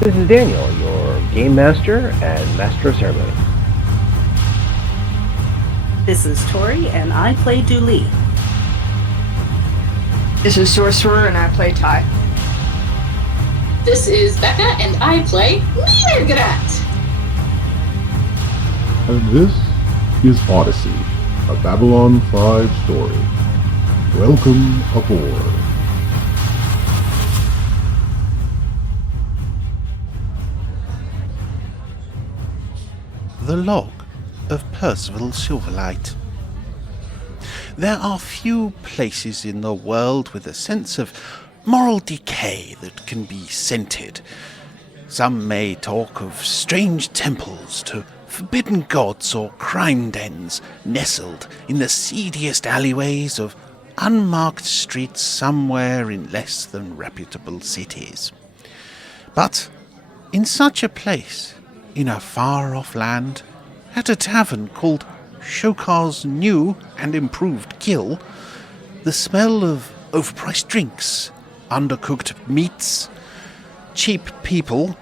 This is Daniel, your Game Master and Master of Ceremony. This is Tori, and I play Dooley. This is Sorcerer, and I play Ty. This is Becca, and I play mrrr'grr'rat. And this is Odyssey, a Babylon 5 story. Welcome aboard. The Log of Percival Starlight. There are few places in the world with a sense of moral decay that can be scented. Some may talk of strange temples to forbidden gods or crime dens nestled in the seediest alleyways of unmarked streets somewhere in less than reputable cities. But in such a place, in a far-off land, at a tavern called Shokar's New and Improved Kill, the smell of overpriced drinks, undercooked meats, cheap people,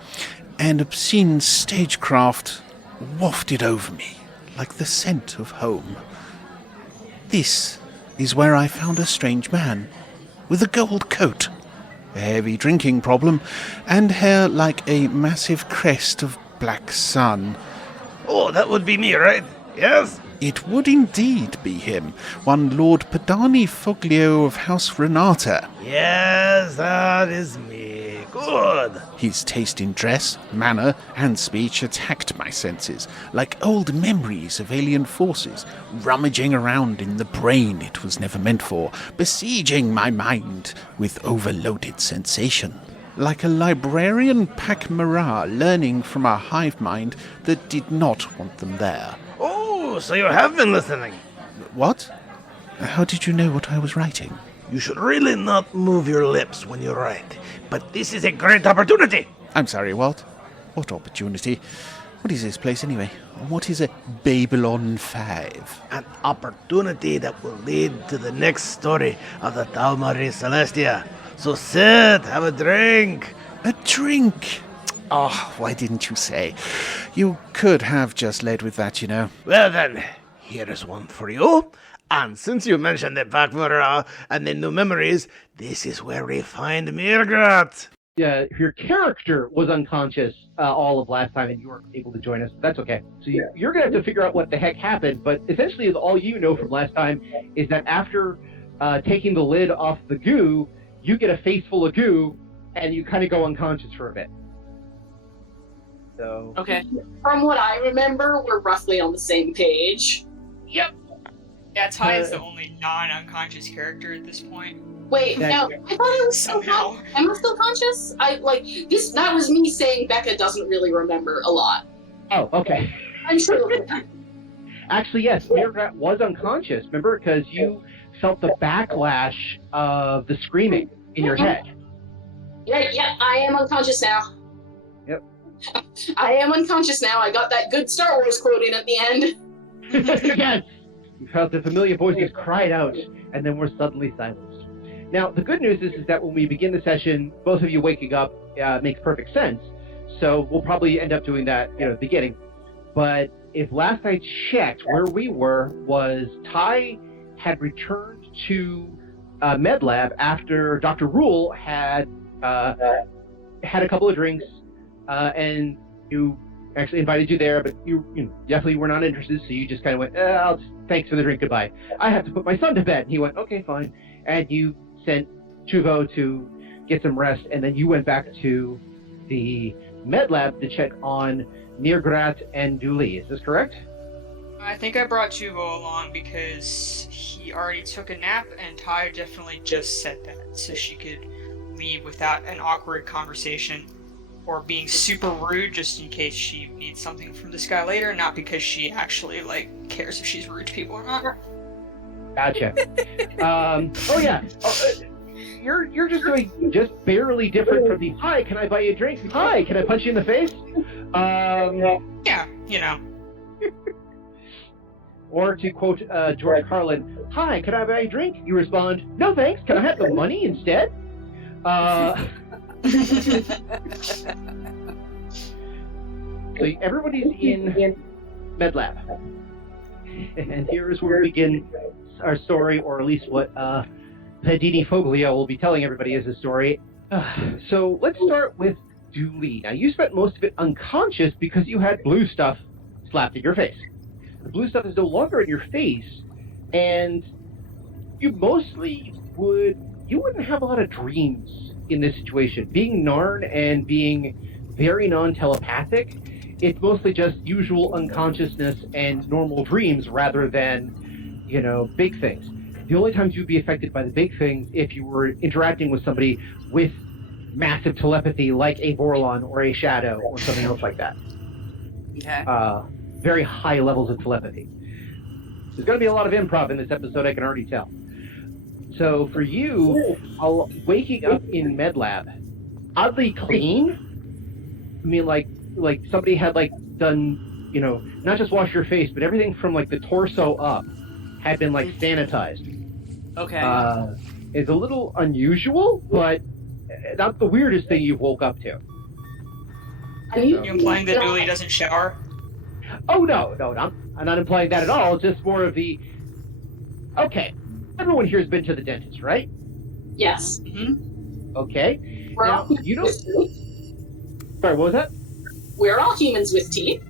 and obscene stagecraft wafted over me like the scent of home. This is where I found a strange man, with a gold coat, a heavy drinking problem, and hair like a massive crest of black sun. Oh, that would be me, right? Yes? It would indeed be him, one Lord Padani Foglio of House Renata. Yes, that is me. Good. His taste in dress, manner, and speech attacked my senses, like old memories of alien forces, rummaging around in the brain it was never meant for, besieging my mind with overloaded sensation. Like a librarian pak'ma'ra learning from a hive mind that did not want them there. Oh, so you have been listening. What? How did you know what I was writing? You should really not move your lips when you write, but this is a great opportunity. I'm sorry, what? What opportunity? What is this place anyway? What is a Babylon 5? An opportunity that will lead to the next story of the Talmari Celestia. So sit, have a drink. A drink? Oh, why didn't you say? You could have just led with that, you know. Well then, here is one for you. And since you mentioned the pak'ma'ra and the new memories, this is where we find mrrr'grr'rat. Yeah, your character was unconscious all of last time, and you weren't able to join us. That's okay. So you're going to have to figure out what the heck happened, but essentially all you know from last time is that after taking the lid off the goo, you get a face full of goo, and you kind of go unconscious for a bit. So. Okay. From what I remember, we're roughly on the same page. Yep. Yeah, Ty is the only non-unconscious character at this point. Wait, no, I thought I was still Somehow. Am I still conscious? That was me saying Becca doesn't really remember a lot. Oh, okay. I'm sure. Actually, yes, mrrr'grr'rat was unconscious, remember? Because you felt the backlash of the screaming in your head. Right, yeah, I am unconscious now. Yep. I am unconscious now. I got that good Star Wars quote in at the end. Yes! You felt the familiar voices cried out, and then were suddenly silenced. Now, the good news is that when we begin the session, both of you waking up makes perfect sense. So we'll probably end up doing that, at the beginning. But if last I checked, where we were was Ty had returned to MedLab after Dr. Rule had had a couple of drinks, and you actually invited you there, but you definitely were not interested, so you just kind of went, thanks for the drink, goodbye. I have to put my son to bed. And he went, okay, fine. And you sent Chuvo to get some rest, and then you went back to the MedLab to check on mrrr'grr'rat and Dooley. Is this correct? I think I brought Chuvo along because he already took a nap, and Ty definitely just said that, so she could leave without an awkward conversation or being super rude just in case she needs something from this guy later, not because she actually, cares if she's rude to people or not. Gotcha. You're just doing just barely different from the, hi, can I buy you a drink? Hi, can I punch you in the face? Yeah, Or to quote George Carlin, hi, can I buy you a drink? You respond, no thanks, can I have the money instead? so everybody's in Med Lab. And here is where we begin our story, or at least what Padini Foglio will be telling everybody is his story. So let's start with Dooley. Now, you spent most of it unconscious because you had blue stuff slapped in your face. The blue stuff is no longer in your face, and you wouldn't have a lot of dreams in this situation. Being Narn and being very non-telepathic, it's mostly just usual unconsciousness and normal dreams rather than, big things. The only times you'd be affected by the big things if you were interacting with somebody with massive telepathy like a Vorlon or a Shadow or something else like that. Yeah. Very high levels of telepathy. There's going to be a lot of improv in this episode, I can already tell. So for you, waking up in Med Lab, oddly clean. I mean, like somebody had done, not just wash your face, but everything from the torso up had been sanitized. Okay. It's a little unusual, but not the weirdest thing you've woke up to. Are you implying that Dooley doesn't shower? Oh, no, I'm not implying that at all. It's just more of the... Okay, everyone here has been to the dentist, right? Yes. Mm-hmm. Okay. We're Now, all you don't... Sorry, what was that? We're all humans with teeth.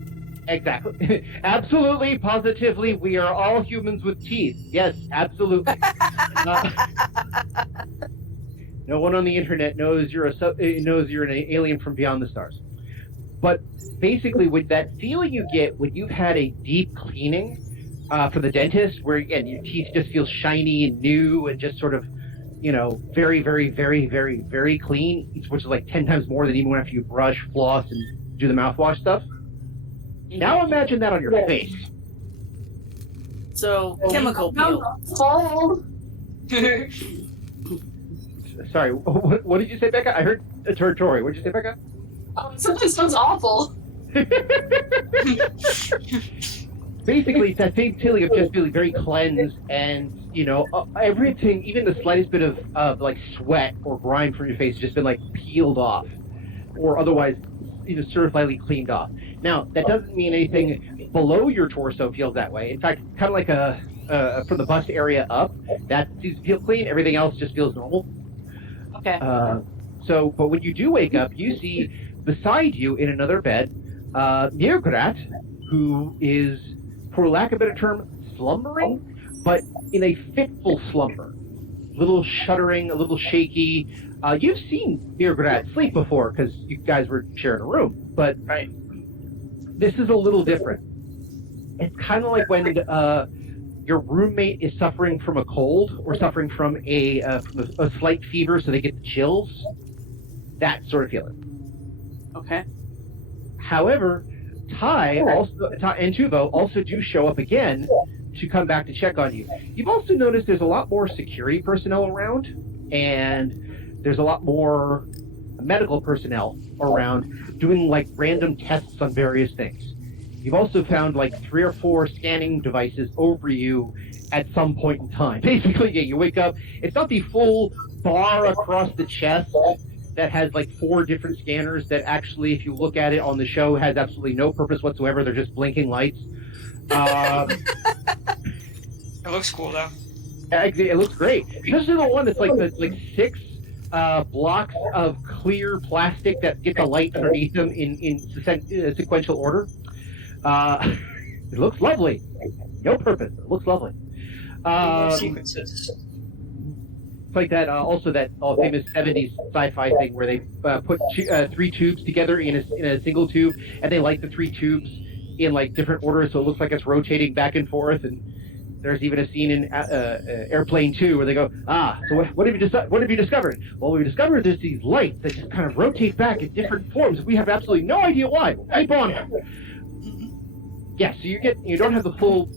Exactly. Absolutely, positively, we are all humans with teeth. Yes, absolutely. No one on the internet knows you're an alien from beyond the stars. But basically, with that feeling you get when you've had a deep cleaning from the dentist, where again your teeth just feel shiny and new and just sort of, very, very, very, very, very clean, which is 10 times more than even after you brush, floss, and do the mouthwash stuff. Now imagine that on your face. So, chemical peel. Cold. Sorry, what did you say, Becca? I heard Tori. What did you say, Becca? Something sounds awful. Basically, it's that same feeling of just feeling very cleansed and, everything, even the slightest bit of sweat or grime from your face has just been peeled off or otherwise certifiably cleaned off. Now, that doesn't mean anything below your torso feels that way. In fact, kind of from the bust area up, that seems to feel clean. Everything else just feels normal. Okay. But when you do wake up, you see beside you in another bed, mrr'r'grr'rat, who is, for lack of a better term, slumbering, but in a fitful slumber. A little shuddering, a little shaky. You've seen mrr'r'grat sleep before because you guys were sharing a room, but right. This is a little different. It's kind of like when your roommate is suffering from a cold or suffering from a slight fever, so they get the chills. That sort of feeling. Okay. However, Ty and Tuvo also do show up again to come back to check on you. You've also noticed there's a lot more security personnel around, and there's a lot more medical personnel around doing random tests on various things. You've also found 3 or 4 scanning devices over you at some point in time. Basically, you wake up, it's not the full bar across the chest that has 4 different scanners that actually, if you look at it on the show, has absolutely no purpose whatsoever. They're just blinking lights. It looks cool though. It looks great. Especially the one that's the 6 blocks of clear plastic that get the light underneath them in sequential order. It looks lovely. No purpose. It looks lovely. Sequences. It's like that. Also, that famous '70s sci-fi thing where they put 3 tubes together in a single tube, and they light the 3 tubes in different orders, so it looks like it's rotating back and forth. And there's even a scene in Airplane 2 where they go, so what have you discovered? Well, we discovered there's these lights that just kind of rotate back in different forms. We have absolutely no idea why. Keep on. Yeah, so you don't have the full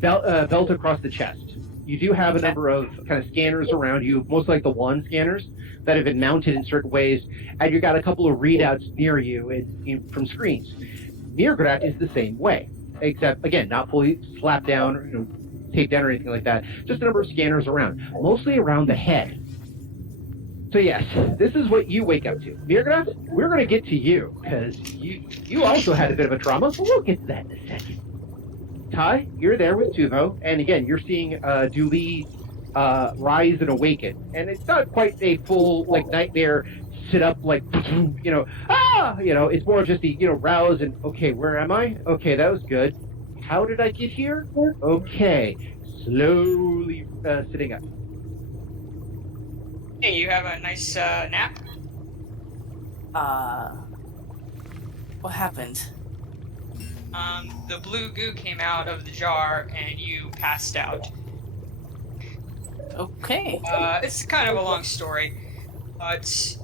belt across the chest. You do have a number of kind of scanners around you, most like the wand scanners that have been mounted in certain ways, and you got a couple of readouts near you from screens. mrr'r'grat is the same way, except again not fully slapped down or taped down or anything like that. Just a number of scanners around, mostly around the head. So yes, this is what you wake up to. mrr'grr'rat, we're going to get to you, because you also had a bit of a trauma, but we'll get to that in a second. Ty, you're there with Tuvo, and again, you're seeing Dooley rise and awaken. And it's not quite a full, nightmare sit up, it's more just the, rouse and, okay, where am I? Okay, that was good. How did I get here? Okay, slowly sitting up. Hey, you have a nice nap? What happened? The blue goo came out of the jar and you passed out. Okay. It's kind of a long story, but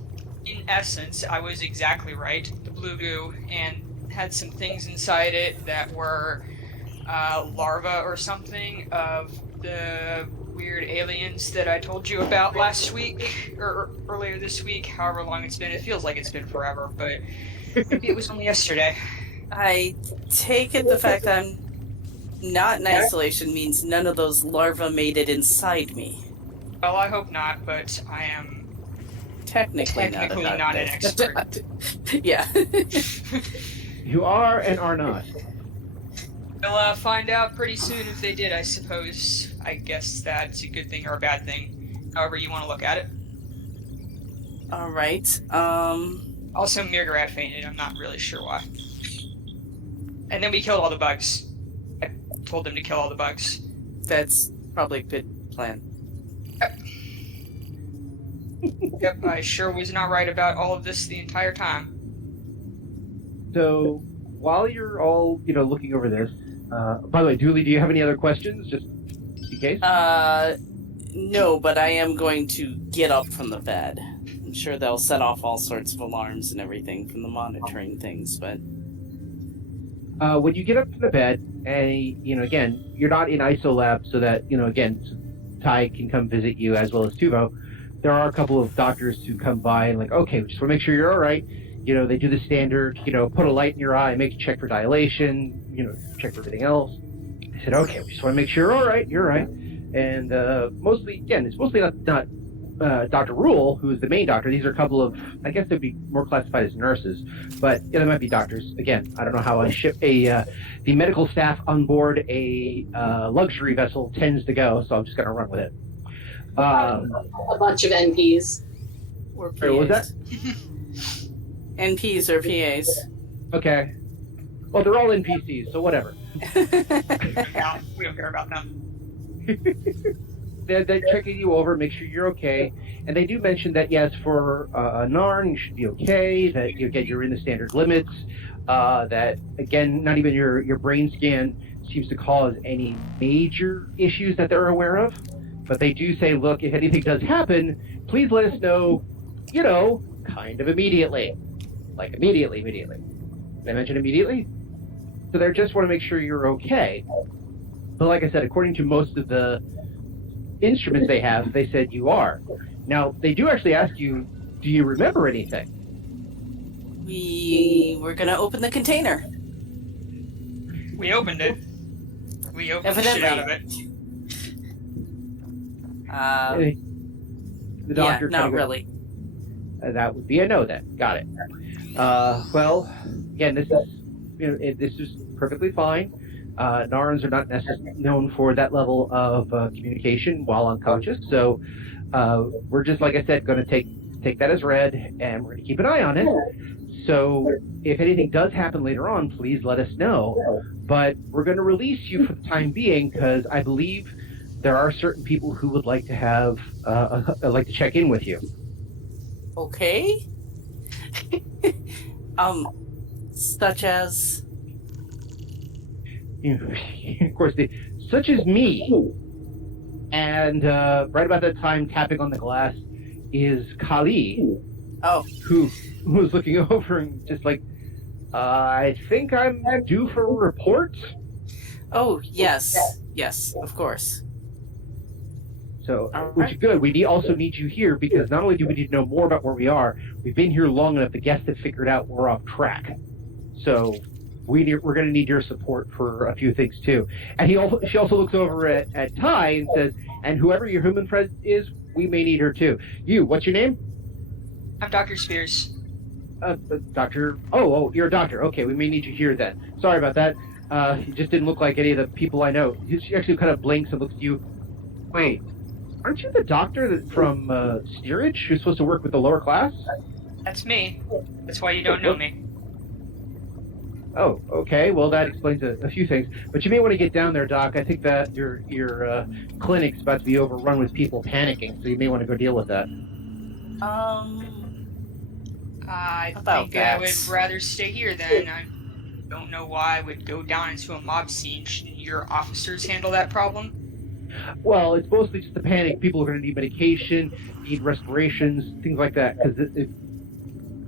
in essence, I was exactly right. The blue goo and had some things inside it that were larvae or something of the weird aliens that I told you about last week, or earlier this week, however long it's been. It feels like it's been forever, but maybe it was only yesterday. I take it the fact that I'm not in isolation means none of those larvae made it inside me. Well, I hope not, but I am Technically not an expert. Yeah. You are and are not. We'll find out pretty soon if they did, I suppose. I guess that's a good thing or a bad thing, however you want to look at it. Alright, Also, mrr'grr'rat fainted, I'm not really sure why. And then we killed all the bugs. I told them to kill all the bugs. that's probably a good plan. Yep, I sure was not right about all of this the entire time. So, while you're all, looking over this, by the way, Dooley, do you have any other questions, just in case? No, but I am going to get up from the bed. I'm sure they'll set off all sorts of alarms and everything from the monitoring things, but... When you get up from the bed, and, again, you're not in ISOLab, so that, again, Ty can come visit you as well as Tuvo. There are a couple of doctors who come by and okay, we just want to make sure you're all right. They do the standard, put a light in your eye, make you check for dilation, check for everything else. I said, okay, we just want to make sure you're right. And mostly not Dr. Rule, who's the main doctor. These are a couple of, I guess they'd be more classified as nurses, but they might be doctors. Again, I don't know how I ship the medical staff on board a luxury vessel tends to go, so I'm just going to run with it. A bunch of NPs. Or PAs. Sorry, what was that? NPs or PAs. Okay. Well, they're all NPCs, so whatever. Yeah, we don't care about them. They're checking you over, make sure you're okay. And they do mention that, yes, for a Narn, you should be okay, that, again, you're in the standard limits, that, again, not even your brain scan seems to cause any major issues that they're aware of. But they do say, look, if anything does happen, please let us know, kind of immediately. Like, immediately. Did I mention immediately? So they just want to make sure you're okay. But like I said, according to most of the instruments they have, they said you are. Now, they do actually ask you, do you remember anything? We were gonna open the container. We opened it. We opened the shit out of it. The doctor not really. That would be a no then. Got it. Well, again, this is this is perfectly fine. Narns are not necessarily known for that level of communication while unconscious, so we're just, like I said, going to take that as read, and we're going to keep an eye on it. So if anything does happen later on, please let us know. But we're going to release you for the time being, because I believe there are certain people who would like to have like to check in with you. Okay. Such as... Of course, such as me. And right about that time, tapping on the glass, is Kali. Oh. Who was looking over and just I think I'm due for a report. Oh, yes. Yes, of course. So, All which is good. We also need you here, because not only do we need to know more about where we are, we've been here long enough, the guests have figured out we're off track. So we're going to need your support for a few things too. And she also looks over at Ty and says, and whoever your human friend is, we may need her too. What's your name? I'm Dr. Spears. Doctor. Oh, you're a doctor. Okay, we may need you here then. Sorry about that. You just didn't look like any of the people I know. She actually kind of blinks and looks at you. Wait, aren't you the doctor from Steerage who's supposed to work with the lower class? That's me. That's why you don't know me. Oh, okay. Well, that explains a few things. But you may want to get down there, Doc. I think that your clinic's about to be overrun with people panicking, so you may want to go deal with that. I About think that. I would rather stay here then. I don't know why I would go down into a mob scene. Shouldn't your officers handle that problem? Well, it's mostly just the panic. People are going to need medication, need respirations, things like that. Because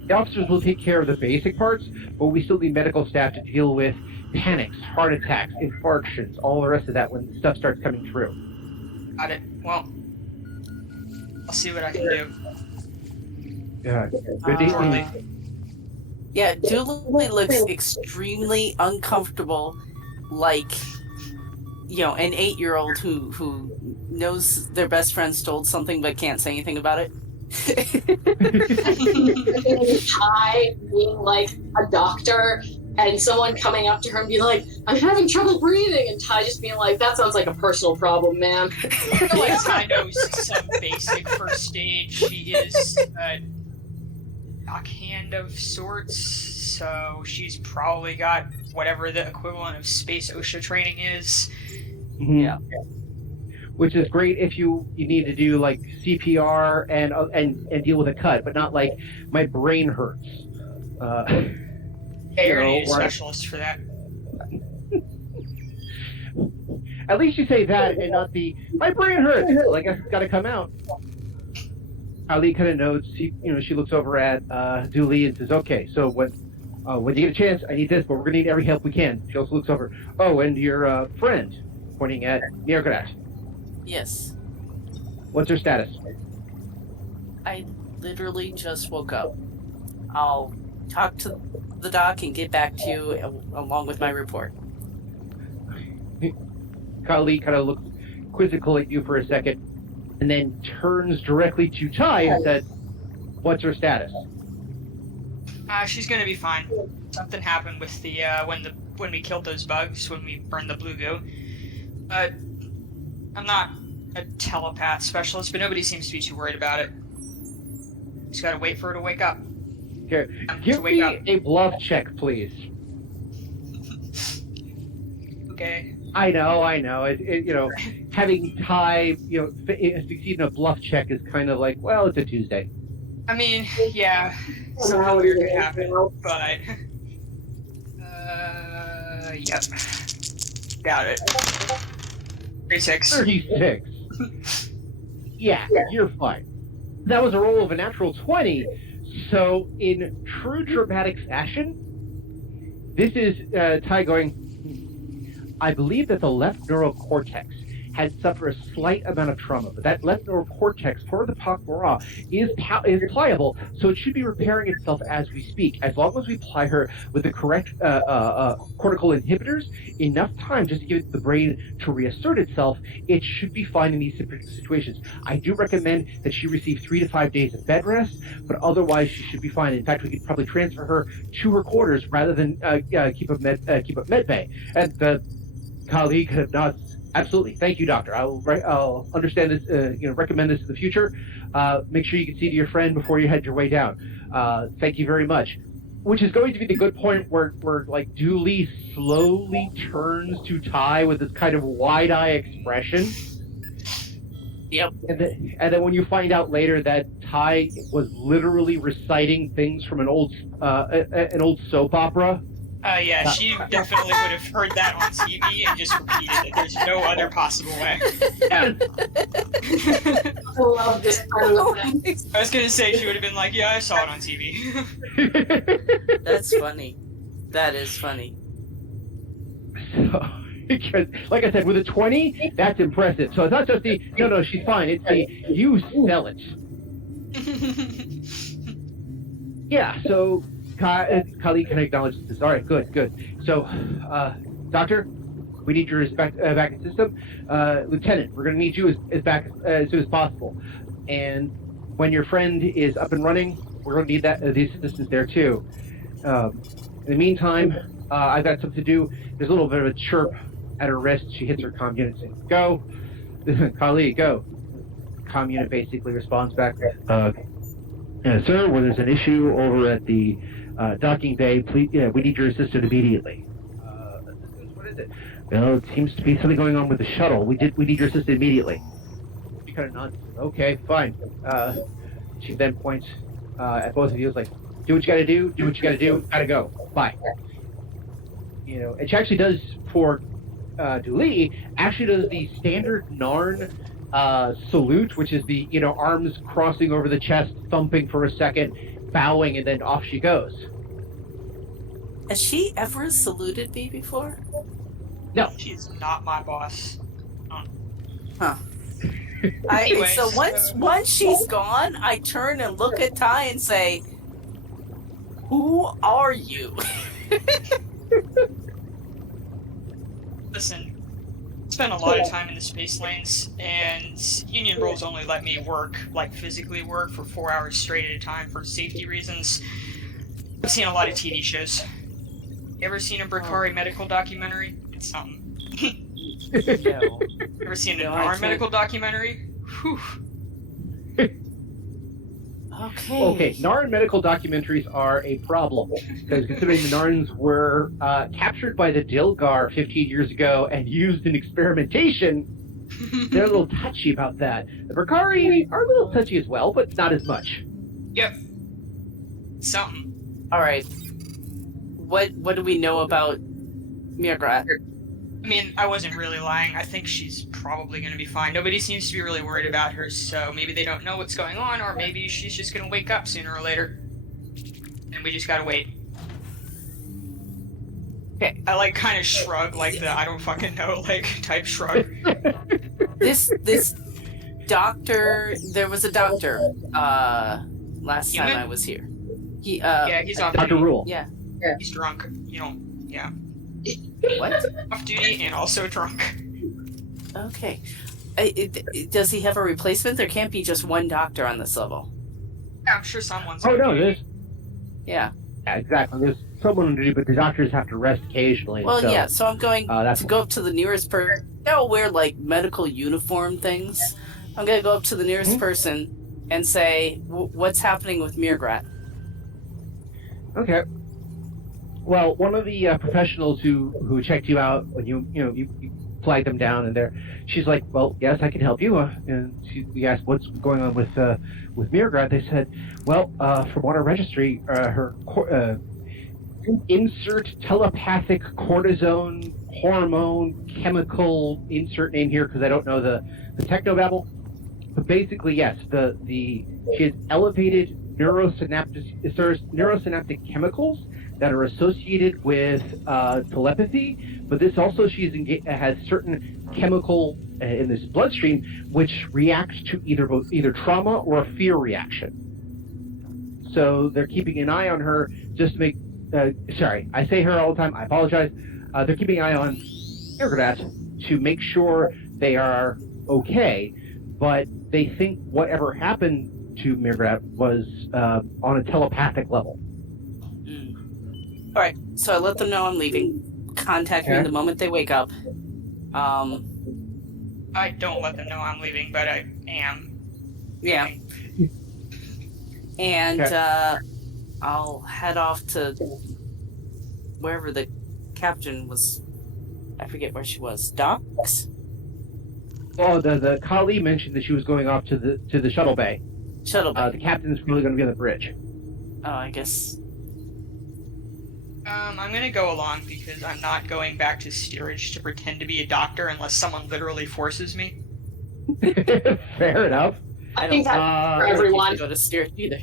the officers will take care of the basic parts, but we still need medical staff to deal with panics, heart attacks, infarctions, all the rest of that when stuff starts coming through. Got it. Well, I'll see what I can do. Yeah. Good day. Shortly. Yeah, Dooley looks extremely uncomfortable, like, an 8-year-old who knows their best friend stole something but can't say anything about it. Ty being like a doctor and someone coming up to her and being like, I'm having trouble breathing, and Ty just being like, that sounds like a personal problem, man. I feel like Ty knows some basic first aid. She is a dockhand of sorts, so she's probably got whatever the equivalent of space OSHA training is. Mhm. Yeah. Which is great if you need to do like CPR and deal with a cut, but not like my brain hurts. Yeah, you're gonna know, need a or- specialist for that. At least you say that and not the my brain hurts. Well, I guess it's got to come out. Ali kind of notes. She looks over at Dooley and says, "Okay, so when you get a chance, I need this, but we're gonna need every help we can." She also looks over. Oh, and your friend, pointing at mrr'r'grr'rat. Yes. What's her status? I literally just woke up. I'll talk to the doc and get back to you along with my report. Kali kind of looks quizzical at you for a second, and then turns directly to Ty and says, "What's her status?" She's gonna be fine. Something happened with the when we killed those bugs, when we burned the blue goat. I'm not a telepath specialist, but nobody seems to be too worried about it. Just gotta wait for her to wake up. Here, To give wake me up. a bluff check, please. Okay. I know. Having Ty, succeed in a bluff check is kind of like, well, it's a Tuesday. I mean, yeah, something weird could happen, but yep. Got it. 36. 36. Yeah, you're fine. That was a roll of a natural 20. So, in true dramatic fashion, this is Ty going, I believe that the left neural cortex had suffered a slight amount of trauma, but that left neural cortex, part of the pak'ma'ra, is pliable, so it should be repairing itself as we speak. As long as we ply her with the correct cortical inhibitors, enough time just to give the brain to reassert itself, it should be fine in these situations. I do recommend that she receive 3 to 5 days of bed rest, but otherwise she should be fine. In fact, we could probably transfer her to her quarters rather than keep up med bay. And the colleague nods. Absolutely. Thank you, Doctor. I'll understand this, recommend this in the future. Make sure you can see to your friend before you head your way down. Thank you very much. Which is going to be the good point where like Dooley slowly turns to Ty with this kind of wide-eye expression. Yep. And then when you find out later that Ty was literally reciting things from an old soap opera. Yeah, she definitely would have heard that on TV and just repeated it. There's no other possible way. Yeah. I love this part of the thing. I was gonna say, she would have been like, yeah, I saw it on TV. That's funny. That is funny. So, because, like I said, with a 20, that's impressive. So it's not just the, no, she's fine. It's the, you sell it. Yeah, so Kali can acknowledge this. All right, good. So, Doctor, we need your back in system. Lieutenant, we're going to need you as back as soon as possible. And when your friend is up and running, we're going to need that the assistance there too. In the meantime, I've got something to do. There's a little bit of a chirp at her wrist. She hits her comm unit saying, "Go, Kali, go." Comm unit basically responds back, "Sir, well, there's an issue over at the docking bay. Please, we need your assistance immediately." What is it? Well, it seems to be something going on with the shuttle. We need your assistance immediately. She kind of nods. Okay, fine. She then points at both of you. Is like, "Do what you got to do. Do what you got to do. Gotta go. Bye." And she actually does for Dooley. Actually does the standard Narn salute, which is the arms crossing over the chest, thumping for a second, bowing, and then off she goes. Has she ever saluted me before? No. She's not my boss. Huh. Anyways, so once she's gone, I turn and look at Ty and say, "Who are you?" Listen, spent a lot of time in the space lanes, and Union rules only let me work, like physically work, for 4 hours straight at a time for safety reasons. I've seen a lot of TV shows. You ever seen a Brikari medical documentary? It's something. No. Ever seen an No, I Narn can't. medical documentary? Whew. Okay. Narn medical documentaries are a problem, because considering the Narns were captured by the Dilgar 15 years ago and used in experimentation, they're a little touchy about that. The Brikari are a little touchy as well, but not as much. Yep. Something. All right. What do we know about mrr'grr'rat? I mean, I wasn't really lying. I think she's probably going to be fine. Nobody seems to be really worried about her, so maybe they don't know what's going on, or maybe she's just going to wake up sooner or later. And we just gotta wait. Okay. I, kind of shrug, the I don't fucking know, type shrug. This doctor, there was a doctor, last time Human? I was here. Yeah, he's off Dr. duty. Rule. Yeah. He's drunk. Yeah. What? Off duty and also drunk. Okay. Does he have a replacement? There can't be just one doctor on this level. Yeah, I'm sure someone's Oh, on no, duty. there's... Yeah. Yeah, exactly. There's someone on duty, but the doctors have to rest occasionally. Well, so, yeah, so I'm going that's to go up to the nearest person. They'll wear, medical uniform things. I'm going to go up to the nearest person and say, what's happening with mrr'grr'rat? Okay. Well, one of the professionals who checked you out when you flagged them down, and she's like, "Well, yes, I can help you." And we asked, "What's going on with mrr'grr'rat?" They said, "Well, from what our registry, her insert telepathic cortisone hormone chemical insert name here because I don't know the technobabble, but basically, yes, she has elevated neurosynaptic chemicals that are associated with telepathy, but this also has certain chemical in this bloodstream which reacts to either trauma or a fear reaction. So they're keeping an eye on her just to make. Sorry, I say her all the time. I apologize. They're keeping an eye on mrr'grr'rat to make sure they are okay, but they think whatever happened to mrr'grr'rat was on a telepathic level. All right, so I let them know I'm leaving. Contact me the moment they wake up. I don't let them know I'm leaving, but I am. Yeah. And I'll head off to wherever the captain was. I forget where she was. Docks? Oh, the Kali mentioned that she was going off to the shuttle bay. Shuttle bay. The captain's really going to be on the bridge. Oh, I guess. I'm gonna go along because I'm not going back to steerage to pretend to be a doctor unless someone literally forces me. Fair enough. I think that's for I don't everyone. think go to steer either.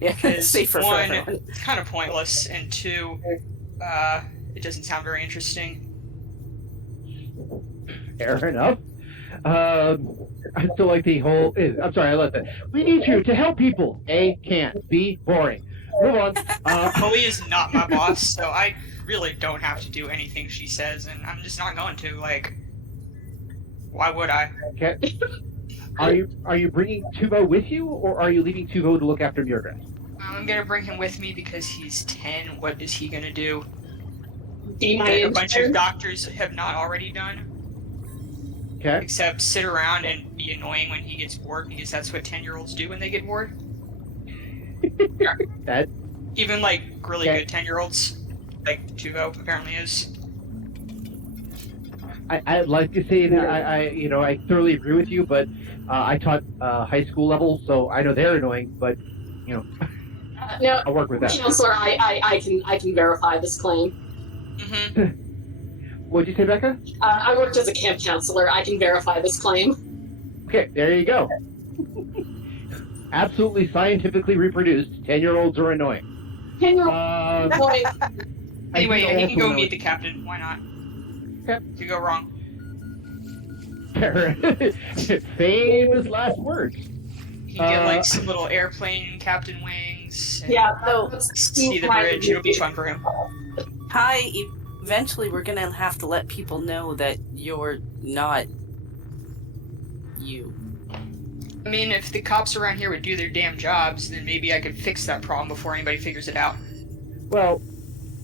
Yeah, Because safer for one, everyone. it's kind of pointless, and two, it doesn't sound very interesting. Fair enough. I still like the whole... I'm sorry, I left that. We need you to help people. A, can't. B, boring. Move on. Chloe is not my boss, so I really don't have to do anything she says, and I'm just not going to. Why would I? Okay. Are you bringing Tuvo with you, or are you leaving Tuvo to look after mrr'grr'rat? I'm I'm gonna bring him with me because he's 10. What is he gonna do? Be my That a bunch of intern? doctors have not already done? Okay. Except sit around and be annoying when he gets bored, because that's what 10-year-olds do when they get bored. That. Even, like, really Okay. good 10-year-olds, like Tuvo apparently is. I'd like to say that I thoroughly agree with you, but I taught high school level, so I know they're annoying, but No, I'll work with that. Chancellor, I can verify this claim. Mm-hmm. What'd you say, Becca? I worked as a camp counselor. I can verify this claim. Okay, there you go. Absolutely scientifically reproduced. 10-year-olds are annoying. 10-year-old boy. Anyway, I he think can go also meet the captain. Why not? Okay. Could go wrong. Famous last words. He can get, like, some little airplane captain wings. And Yeah, So, see the bridge. It'll be fun for him. Hi, eventually we're gonna have to let people know that you're not you. I mean, if the cops around here would do their damn jobs, then maybe I could fix that problem before anybody figures it out. Well,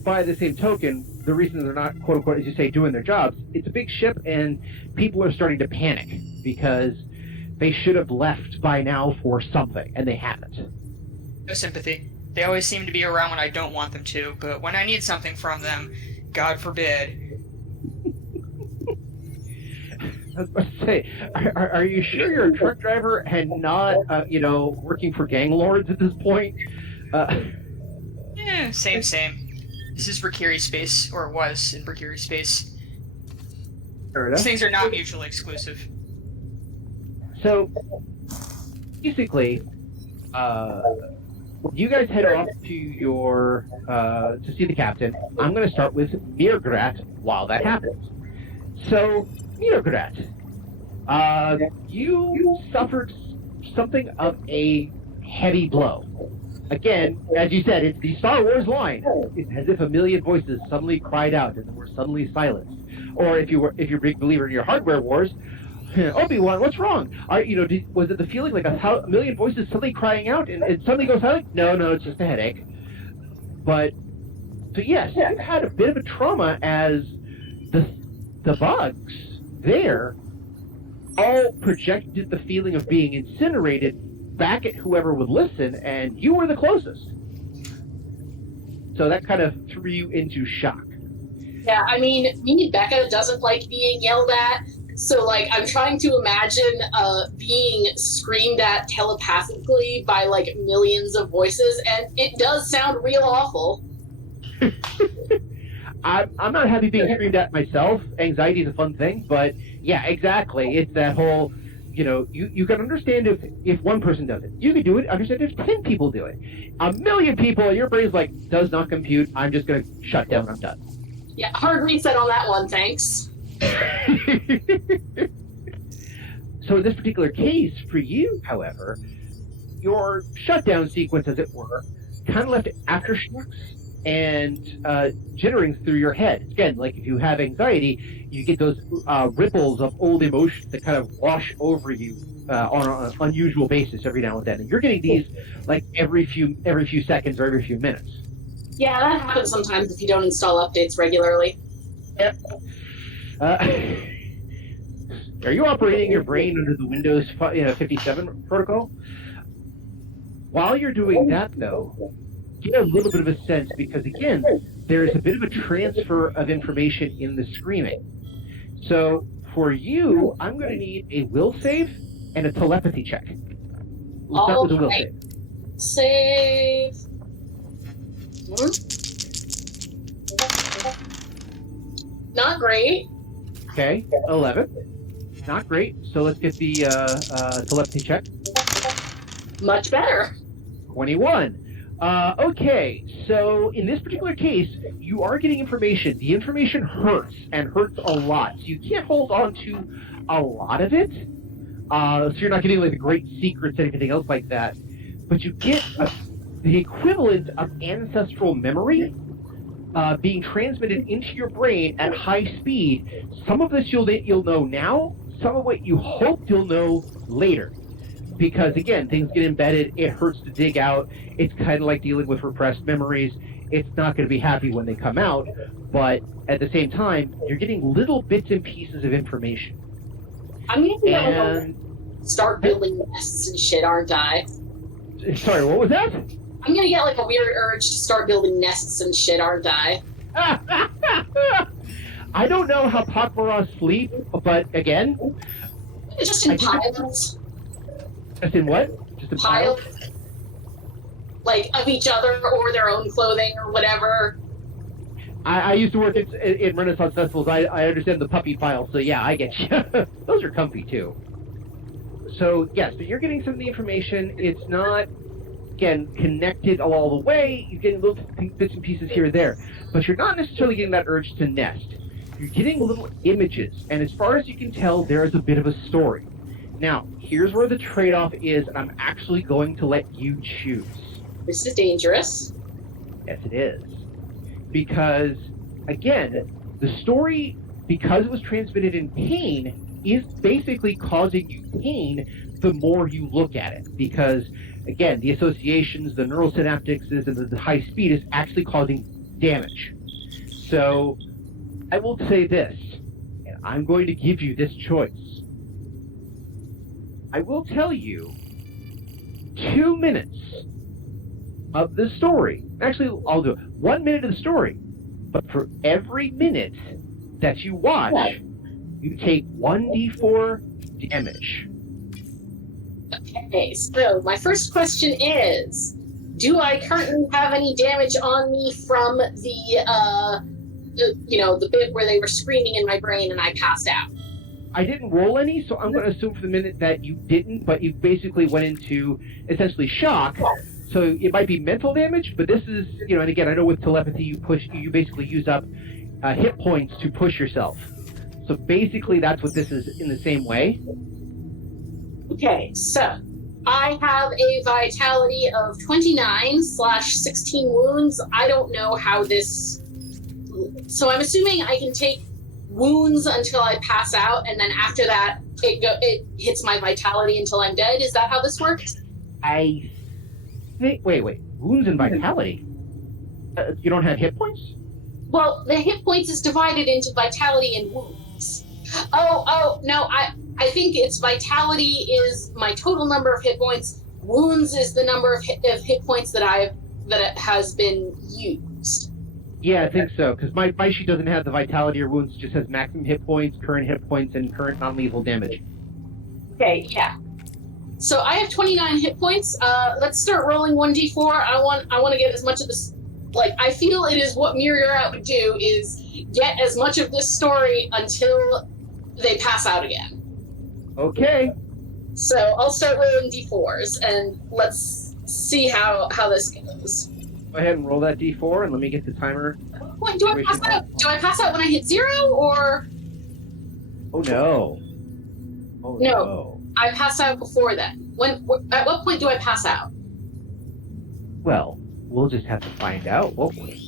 by the same token, the reason they're not, quote unquote, as you say, doing their jobs, it's a big ship and people are starting to panic because they should have left by now for something, and they haven't. No sympathy. They always seem to be around when I don't want them to, but when I need something from them, God forbid. I was about to say, are you sure you're a truck driver and not, working for gang lords at this point? Same. This is Brikiri space, or it was in Brikiri space. Fair These enough. things are not mutually exclusive. So, basically, when you guys head off to your, to see the captain, I'm going to start with mrr'grr'rat while that happens. So, mrr'grr'rat, you suffered something of a heavy blow. Again, as you said, it's the Star Wars line. It's as if a million voices suddenly cried out and were suddenly silenced. Or if you're a big believer in your hardware wars, Obi-Wan, what's wrong? Was it the feeling like a million voices suddenly crying out and it suddenly goes silent? No, it's just a headache. But, so yes, you've had a bit of a trauma as the bugs there all projected the feeling of being incinerated back at whoever would listen, and you were the closest. So that kind of threw you into shock. Yeah, I mean, me, Becca, doesn't like being yelled at. So, like, I'm trying to imagine being screamed at telepathically by, like, millions of voices, and it does sound real awful. I'm not happy being screamed at myself. Anxiety is a fun thing, but yeah, exactly. It's that whole, you can understand if one person does it. You can do it, understand if 10 people do it. A million people, and your brain's like, does not compute, I'm just going to shut down, I'm done. Yeah, hard reset on that one, thanks. So in this particular case, for you, however, your shutdown sequence, as it were, kind of left aftershocks and jitterings through your head. Again, like if you have anxiety, you get those ripples of old emotions that kind of wash over you on an unusual basis every now and then. And you're getting these like every few seconds or every few minutes. Yeah, that happens sometimes if you don't install updates regularly. Yep. Are you operating your brain under the Windows 57 protocol? While you're doing that, though, get a little bit of a sense, because again, there's a bit of a transfer of information in the screaming. So for you, I'm going to need a will save and a telepathy check. We'll start with a will Alright. save. Save. Not great. Okay, 11. Not great. So let's get the telepathy check. Much better. 21. Okay, so in this particular case, you are getting information. The information hurts, and hurts a lot. So you can't hold on to a lot of it. So you're not getting like the great secrets and anything else like that. But you get the equivalent of ancestral memory being transmitted into your brain at high speed. Some of this you'll know now. Some of what you hope you'll know later. because again, things get embedded. It hurts to dig out. It's kind of like dealing with repressed memories. It's not going to be happy when they come out, but at the same time, you're getting little bits and pieces of information. I'm gonna start building nests and shit, aren't I? Sorry, what was that? I'm gonna get like a weird urge to start building nests and shit, aren't I? I don't know how pak'ma'ra sleep, but again... Just in piles. Just in what? Just in piles? Like, of each other, or their own clothing, or whatever. I used to work in Renaissance festivals. I understand the puppy pile, so yeah, I get you. Those are comfy, too. So, yes, but you're getting some of the information. It's not, again, connected all the way. You're getting little bits and pieces here and there. But you're not necessarily getting that urge to nest. You're getting little images, and as far as you can tell, there is a bit of a story. Now, here's where the trade-off is, and I'm actually going to let you choose. This is dangerous. Yes, it is. Because, again, the story, because it was transmitted in pain, is basically causing you pain the more you look at it. Because, again, the associations, the neural synaptics, and the high speed is actually causing damage. So, I will say this, and I'm going to give you this choice. I will tell you 2 minutes of the story. Actually, I'll do it. 1 minute of the story. But for every minute that you watch, you take 1d4 damage. Okay, so my first question is, do I currently have any damage on me from the bit where they were screaming in my brain and I passed out? I didn't roll any, so I'm going to assume for the minute that you didn't, but you basically went into essentially shock. So it might be mental damage, but this is, and again, I know with telepathy you basically use up hit points to push yourself. So basically that's what this is in the same way. Okay, so I have a vitality of 29/16 wounds. I don't know how this... So I'm assuming I can take wounds until I pass out, and then after that, it hits my vitality until I'm dead. Is that how this works? I think... Wait. Wounds and vitality? You don't have hit points? Well, the hit points is divided into vitality and wounds. Oh, no, I think it's vitality is my total number of hit points. Wounds is the number of hit points that it has been used. Yeah, I think so, because my sheet doesn't have the vitality or wounds, it just has maximum hit points, current hit points, and current non-lethal damage. Okay, yeah. So I have 29 hit points. Let's start rolling 1d4. I want to get as much of this... I feel it is what mrr'grr'rat would do, is get as much of this story until they pass out again. Okay. So I'll start rolling d4s, and let's see how this goes. Go ahead and roll that d4, and let me get the timer. Wait, do I pass out? Do I pass out when I hit 0, or...? Oh, no. Oh, no. I pass out before then. At what point do I pass out? Well, we'll just have to find out, won't we?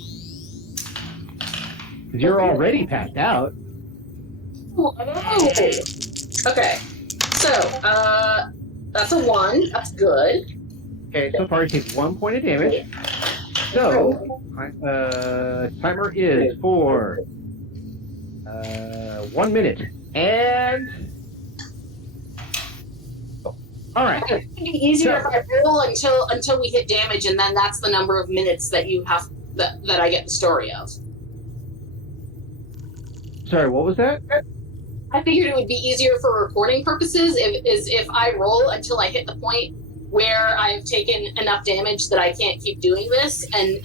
Because you're already passed out. Oh. Okay. So, that's a 1. That's good. Okay, so far you take 1 point of damage. So, timer is for 1 minute. And... All right. It'd be easier if I roll until we hit damage, and then that's the number of minutes that you have that I get the story of. Sorry, what was that? I figured it would be easier for recording purposes if I roll until I hit the point where I've taken enough damage that I can't keep doing this, and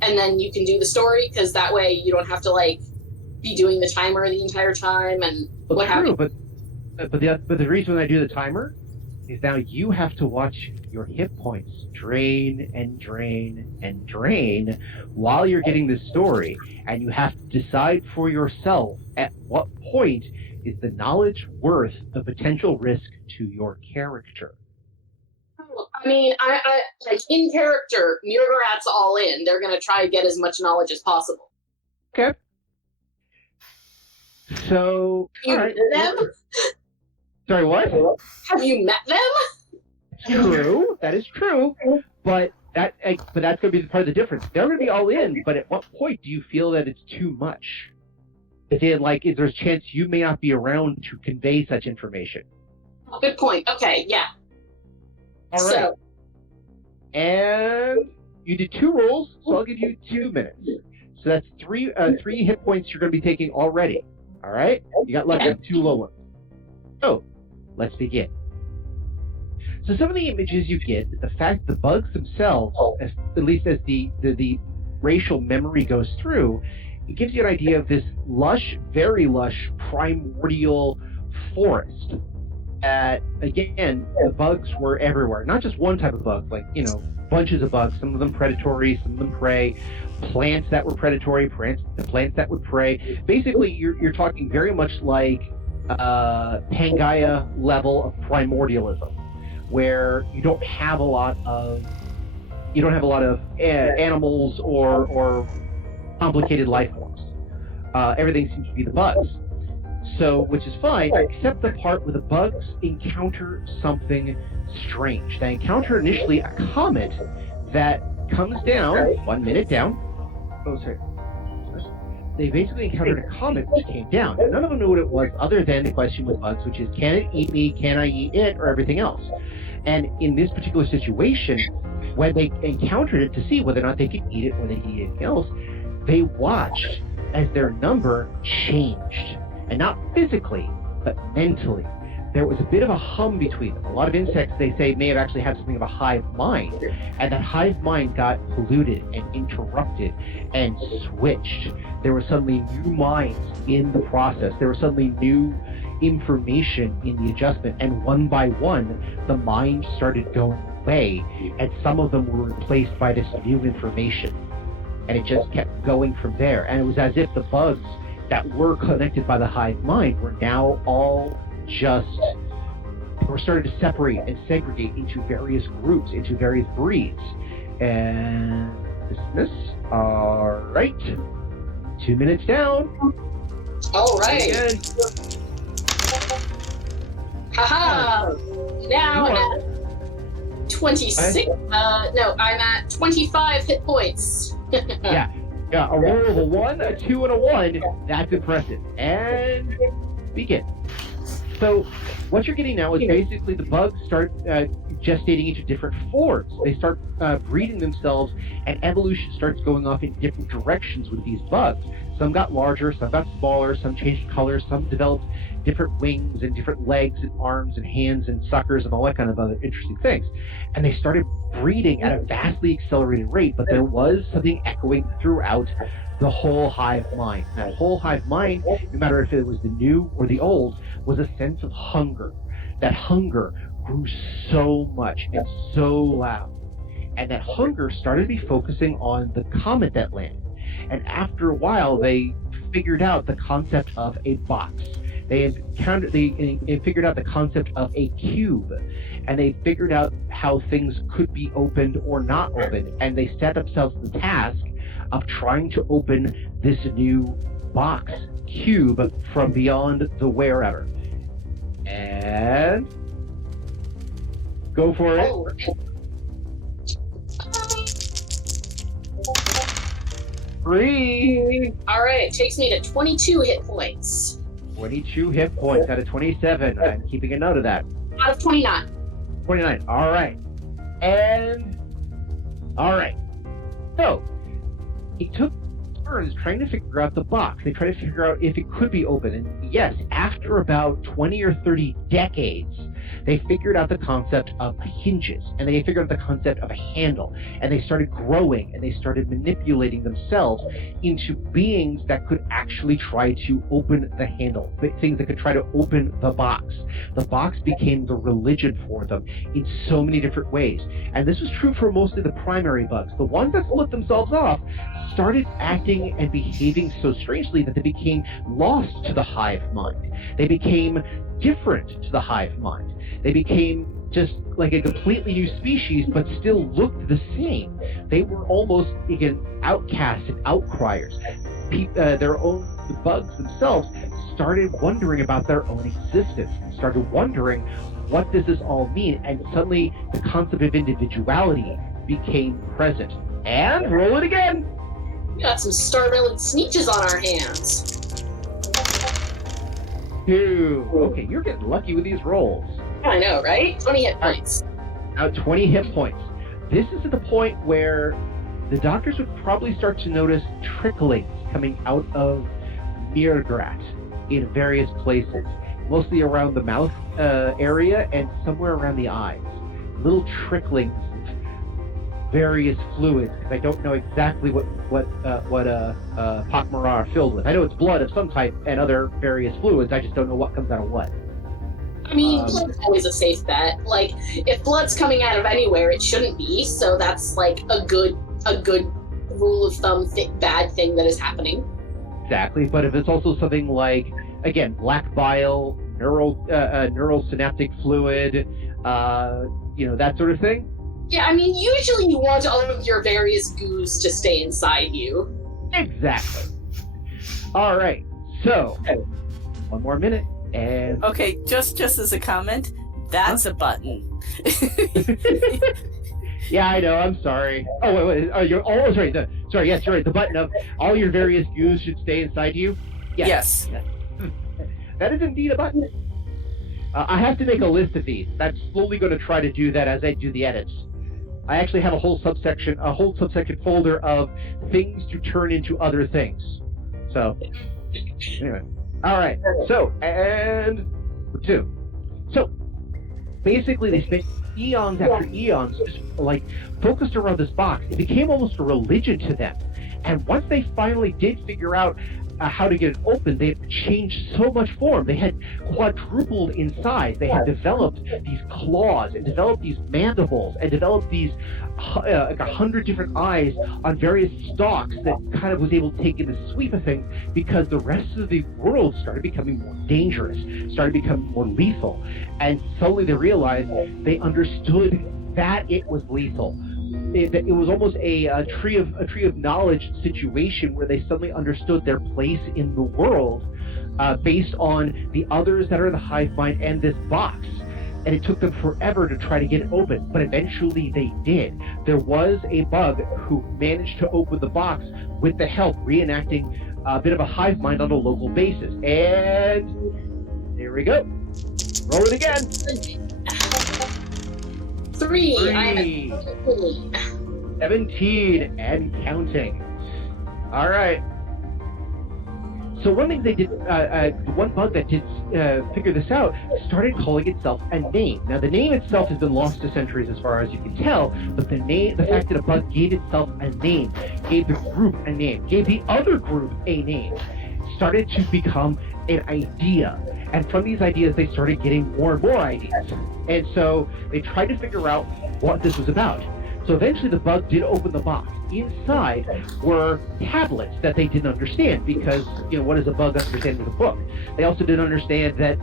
then you can do the story, because that way you don't have to be doing the timer the entire time and what have you. But the reason I do the timer is now you have to watch your hit points drain and drain and drain while you're getting the story, and you have to decide for yourself at what point is the knowledge worth the potential risk to your character. I mean, I in character, mrr'grr'rat's all in. They're going to try to get as much knowledge as possible. Okay. So, all right. Sorry, what? Have you met them? True, that is true, but that's going to be part of the difference. They're going to be all in, but at what point do you feel that it's too much? Is there a chance you may not be around to convey such information? Good point. Okay, yeah. All right. So, and you did 2 rolls, so I'll give you 2 minutes. So that's 3 hit points you're going to be taking already. All right? You got lucky with 2 low ones. So, let's begin. So some of the images you get is the fact the bugs themselves, at least as the racial memory goes through, it gives you an idea of this lush, very lush, primordial forest. Again, the bugs were everywhere. Not just one type of bug, bunches of bugs. Some of them predatory, some of them prey. Plants that were predatory, plants that would prey. Basically, you're talking very much like Pangaea level of primordialism, where you don't have a lot of animals or complicated life forms. Everything seems to be the bugs. So, which is fine, except the part where the bugs encounter something strange. They encounter initially a comet that comes down, 1 minute down. Oh, sorry. They basically encountered a comet which came down. And none of them knew what it was other than the question with bugs, which is, can it eat me, can I eat it, or everything else? And in this particular situation, when they encountered it to see whether or not they could eat it or they could eat anything else, they watched as their number changed. And not physically, but mentally. There was a bit of a hum between them. A lot of insects, they say, may have actually had something of a hive mind. And that hive mind got polluted and interrupted and switched. There were suddenly new minds in the process. There was suddenly new information in the adjustment. And one by one, the mind started going away. And some of them were replaced by this new information. And it just kept going from there. And it was as if the bugs that were connected by the hive mind were now all were starting to separate and segregate into various groups, into various breeds. And dismiss. All right. 2 minutes down. All right. Haha. Now I'm at 26. No, I'm at 25 hit points. Yeah, a roll of a 1, a 2, and a 1. That's impressive. And begin. So what you're getting now is basically the bugs start gestating into different forms. They start breeding themselves, and evolution starts going off in different directions with these bugs. Some got larger, some got smaller, some changed colors, some developed different wings and different legs and arms and hands and suckers and all that kind of other interesting things. And they started breeding at a vastly accelerated rate, but there was something echoing throughout the whole hive mind. That whole hive mind, no matter if it was the new or the old, was a sense of hunger. That hunger grew so much and so loud. And that hunger started to be focusing on the comet that landed. And after a while, they figured out the concept of a box. They figured out the concept of a cube, and they figured out how things could be opened or not opened, and they set themselves the task of trying to open this new box cube from beyond the wherever. And go for it. 3. All right, takes me to 22 hit points. 22 hit points out of 27. I'm keeping a note of that. Out of 29. 29. All right. And all right. So it took turns trying to figure out the box. They tried to figure out if it could be open. And yes, after about 20 or 30 decades, they figured out the concept of hinges, and they figured out the concept of a handle, and they started growing, and they started manipulating themselves into beings that could actually try to open the handle, things that could try to open the box. The box became the religion for them in so many different ways. And this was true for mostly the primary bugs. The ones that split themselves off started acting and behaving so strangely that they became lost to the hive mind. They became different to the hive mind. They became just like a completely new species, but still looked the same. They were almost, again, outcasts and outcriers. the bugs themselves started wondering about their own existence, started wondering what does this all mean, and suddenly the concept of individuality became present. And roll it again. We got some star-bellied sneeches on our hands. 2. Okay, you're getting lucky with these rolls. I know, right? 20 hit points. Now 20 hit points. This is at the point where the doctors would probably start to notice tricklings coming out of mrr'r'grr'rat in various places, mostly around the mouth area and somewhere around the eyes. Little tricklings of various fluids. I don't know exactly what pak'ma'ra are filled with. I know it's blood of some type and other various fluids. I just don't know what comes out of what. I mean, blood's always a safe bet. Like, if blood's coming out of anywhere, it shouldn't be. So that's like a good rule of thumb, bad thing that is happening. Exactly, but if it's also something like, again, black bile, neural synaptic fluid, that sort of thing. Yeah, I mean, usually you want all of your various goos to stay inside you. Exactly. All right, so 1 more minute, and Okay, just as a comment, that's a button. yeah, I know. I'm sorry. Oh wait. Sorry. Yes, you're right. The button of all your various goos should stay inside you. Yes. That is indeed a button. I have to make a list of these. I'm slowly going to try to do that as I do the edits. I actually have a whole subsection folder of things to turn into other things. So, anyway. All right. So, and 2. So, basically, they spent eons after eons just like focused around this box. It became almost a religion to them. And once they finally did figure out how to get it open, they had changed so much form. They had quadrupled in size. They had developed these claws and developed these mandibles and developed these like 100 different eyes on various stalks that kind of was able to take in the sweep of things, because the rest of the world started becoming more dangerous, started becoming more lethal. And suddenly they realized they understood that it was lethal. It was almost a tree of knowledge situation where they suddenly understood their place in the world based on the others that are in the hive mind and this box. And it took them forever to try to get it open, but eventually they did. There was a bug who managed to open the box with the help, reenacting a bit of a hive mind on a local basis. And there we go. Roll it again. 3. I am 17 and counting. All right. So one thing they did, one bug that did figure this out, started calling itself a name. Now the name itself has been lost to centuries as far as you can tell, but the fact that a bug gave itself a name, gave the group a name, gave the other group a name, started to become an idea. And from these ideas, they started getting more and more ideas. And so they tried to figure out what this was about. So eventually the bug did open the box. Inside were tablets that they didn't understand because, what does a bug understand with a book? They also didn't understand that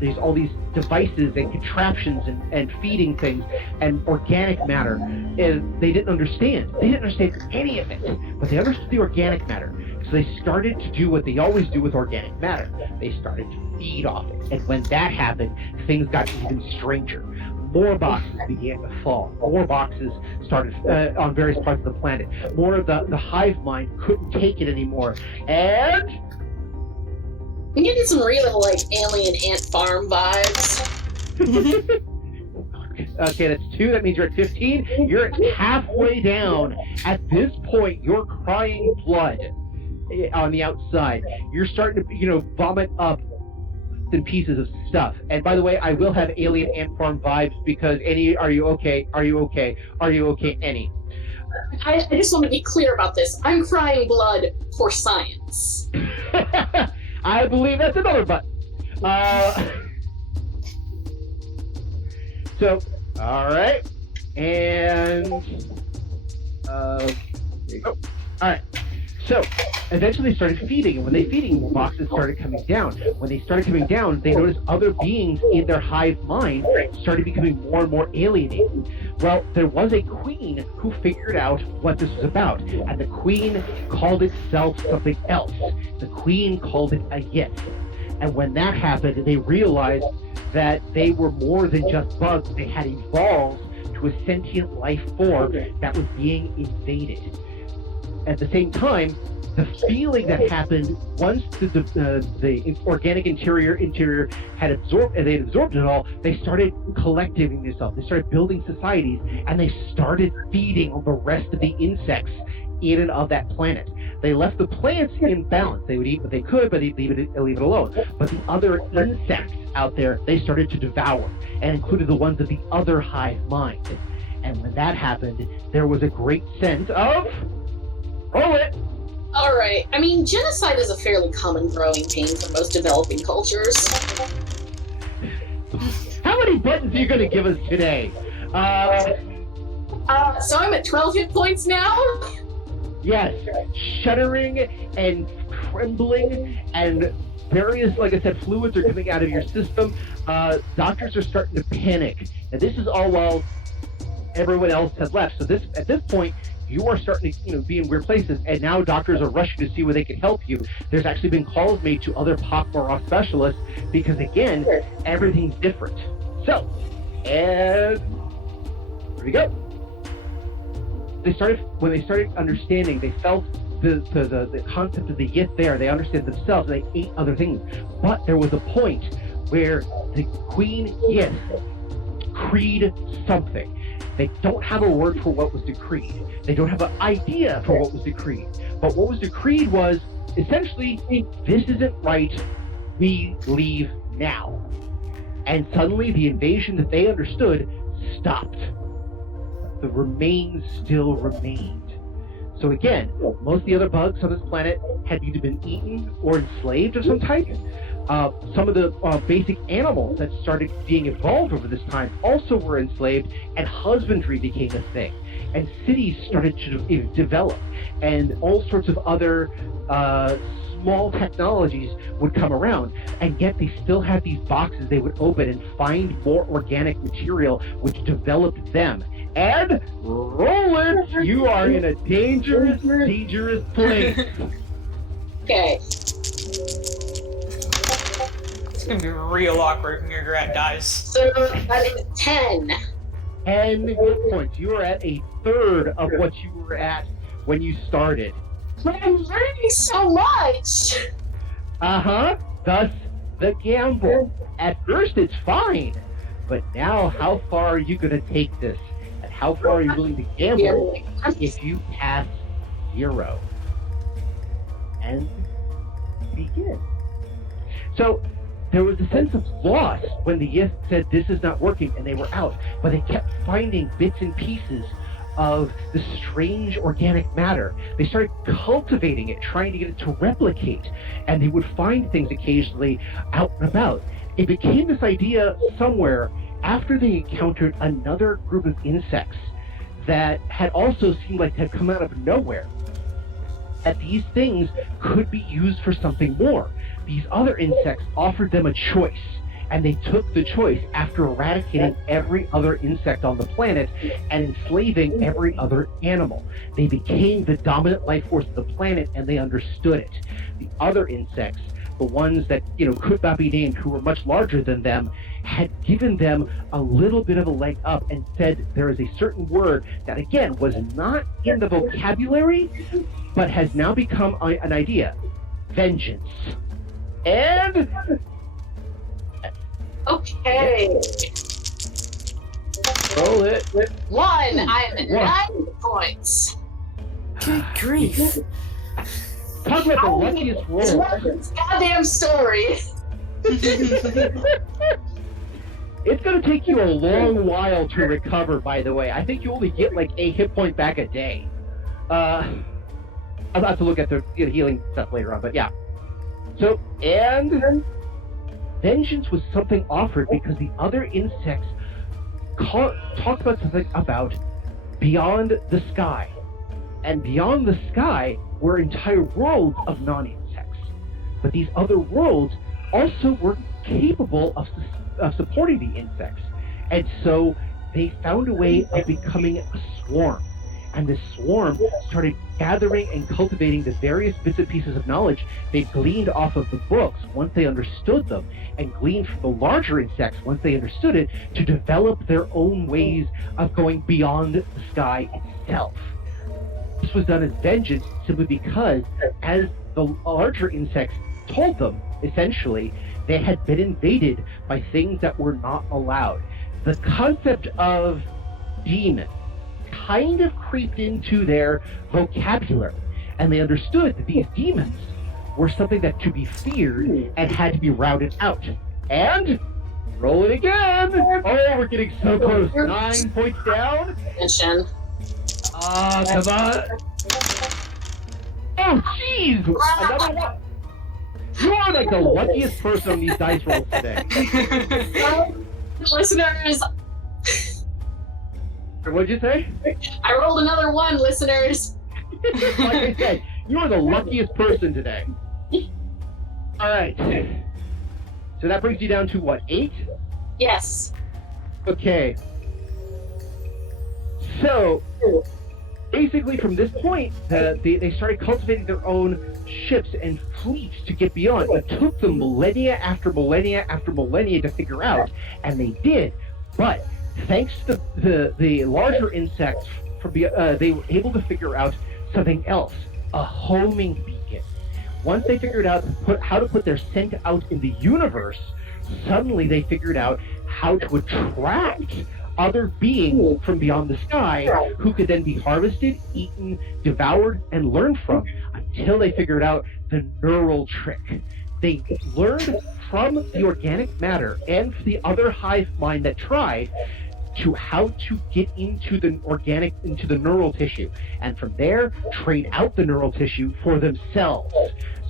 there's all these devices and contraptions and feeding things and organic matter. And they didn't understand. They didn't understand any of it, but they understood the organic matter. So they started to do what they always do with organic matter. They started to feed off it. And when that happened, things got even stranger. More boxes began to fall. More boxes started on various parts of the planet. More of the hive mind couldn't take it anymore. And I'm getting some real, alien ant farm vibes. Okay, that's 2. That means you're at 15. You're halfway down. At this point, you're crying blood on the outside. You're starting to, vomit up in pieces of stuff. And by the way, I will have alien ant farm vibes because are you okay? Are you okay? Are you okay, Annie? I just want to be clear about this. I'm crying blood for science. I believe that's another button. So, all right. And there you go. All right. So, eventually they started feeding, and when they feeding, boxes started coming down. When they started coming down, they noticed other beings in their hive mind started becoming more and more alienated. Well, there was a queen who figured out what this was about, and the queen called itself something else. The queen called it a yith. And when that happened, they realized that they were more than just bugs. They had evolved to a sentient life form that was being invaded. At the same time, the feeling that happened once the organic interior had absorbed, and they had absorbed it all, they started collectiving themselves. They started building societies, and they started feeding on the rest of the insects in and of that planet. They left the plants in balance. They would eat what they could, but they'd leave it alone. But the other insects out there, they started to devour, and included the ones of the other hive mind. And when that happened, there was a great sense of... Roll it! Alright, I mean, genocide is a fairly common growing pain for most developing cultures. How many buttons are you going to give us today? So I'm at 12 hit points now? Yes. Shuddering and trembling and various, like I said, fluids are coming out of your system. Doctors are starting to panic. And this is all while everyone else has left. So at this point, you are starting to be in weird places, and now doctors are rushing to see where they can help you. There's actually been calls made to other pak'ma'ra specialists because, again, everything's different. So, and here we go. When they started understanding, they felt the concept of the yith there. They understood themselves, and they ate other things. But there was a point where the queen yith decreed something. They don't have a word for what was decreed. They don't have an idea for what was decreed. But what was decreed was, essentially, this isn't right, we leave now. And suddenly the invasion that they understood stopped. The remains still remained. So again, most of the other bugs on this planet had either been eaten or enslaved of some type. Some of the basic animals that started being evolved over this time also were enslaved, and husbandry became a thing. And cities started to develop, and all sorts of other small technologies would come around, and yet they still had these boxes they would open and find more organic material which developed them. And roll it! You are in a dangerous place. Okay. It's gonna be real awkward when your grad dies. So that is 10. 10 hit points. You are at a third of what you were at when you started. I'm learning so much! Thus, the gamble. At first, it's fine. But now, how far are you going to take this? And how far are you willing to gamble if you pass 0? And begin. So, there was a sense of loss when the yith said this is not working and they were out, but they kept finding bits and pieces of the strange organic matter. They started cultivating it, trying to get it to replicate, and they would find things occasionally out and about. It became this idea somewhere after they encountered another group of insects that had also seemed like they had come out of nowhere, that these things could be used for something more. These other insects offered them a choice, and they took the choice after eradicating every other insect on the planet and enslaving every other animal. They became the dominant life force of the planet, and they understood it. The other insects, the ones that could not be named, who were much larger than them, had given them a little bit of a leg up and said there is a certain word that, again, was not in the vocabulary, but has now become an idea: vengeance. And okay. Roll it. 1. I am at 9 points. Good grief. Talk about the luckiest roll. It's a goddamn story. It's going to take you a long while to recover, by the way. I think you only get like a hit point back a day. I'll have to look at the healing stuff later on, but yeah. So, and vengeance was something offered because the other insects talked about something about beyond the sky. And beyond the sky were entire worlds of non-insects. But these other worlds also were capable of supporting the insects. And so they found a way of becoming a swarm. And this swarm started gathering and cultivating the various bits and pieces of knowledge they gleaned off of the books once they understood them, and gleaned from the larger insects once they understood it, to develop their own ways of going beyond the sky itself. This was done as vengeance simply because, as the larger insects told them, essentially, they had been invaded by things that were not allowed. The concept of demon kind of creeped into their vocabulary, and they understood that these demons were something that to be feared and had to be routed out. And roll it again! Oh, we're getting so close. 9 points down. Mission. Ah, come on. Oh, jeez! Another one. You are like the luckiest person on these dice rolls today. Listeners, What'd you say? I rolled another 1, listeners. Like I said, you are the luckiest person today. Alright. So that brings you down to what, 8? Yes. Okay. So, basically from this point, they started cultivating their own ships and fleets to get beyond. It took them millennia after millennia after millennia to figure out, and they did. But thanks to the larger insects, they were able to figure out something else, a homing beacon. Once they figured out how to put their scent out in the universe, suddenly they figured out how to attract other beings from beyond the sky who could then be harvested, eaten, devoured, and learned from, until they figured out the neural trick. They learned from the organic matter and the other hive mind that tried to how to get into the neural tissue, and from there train out the neural tissue for themselves,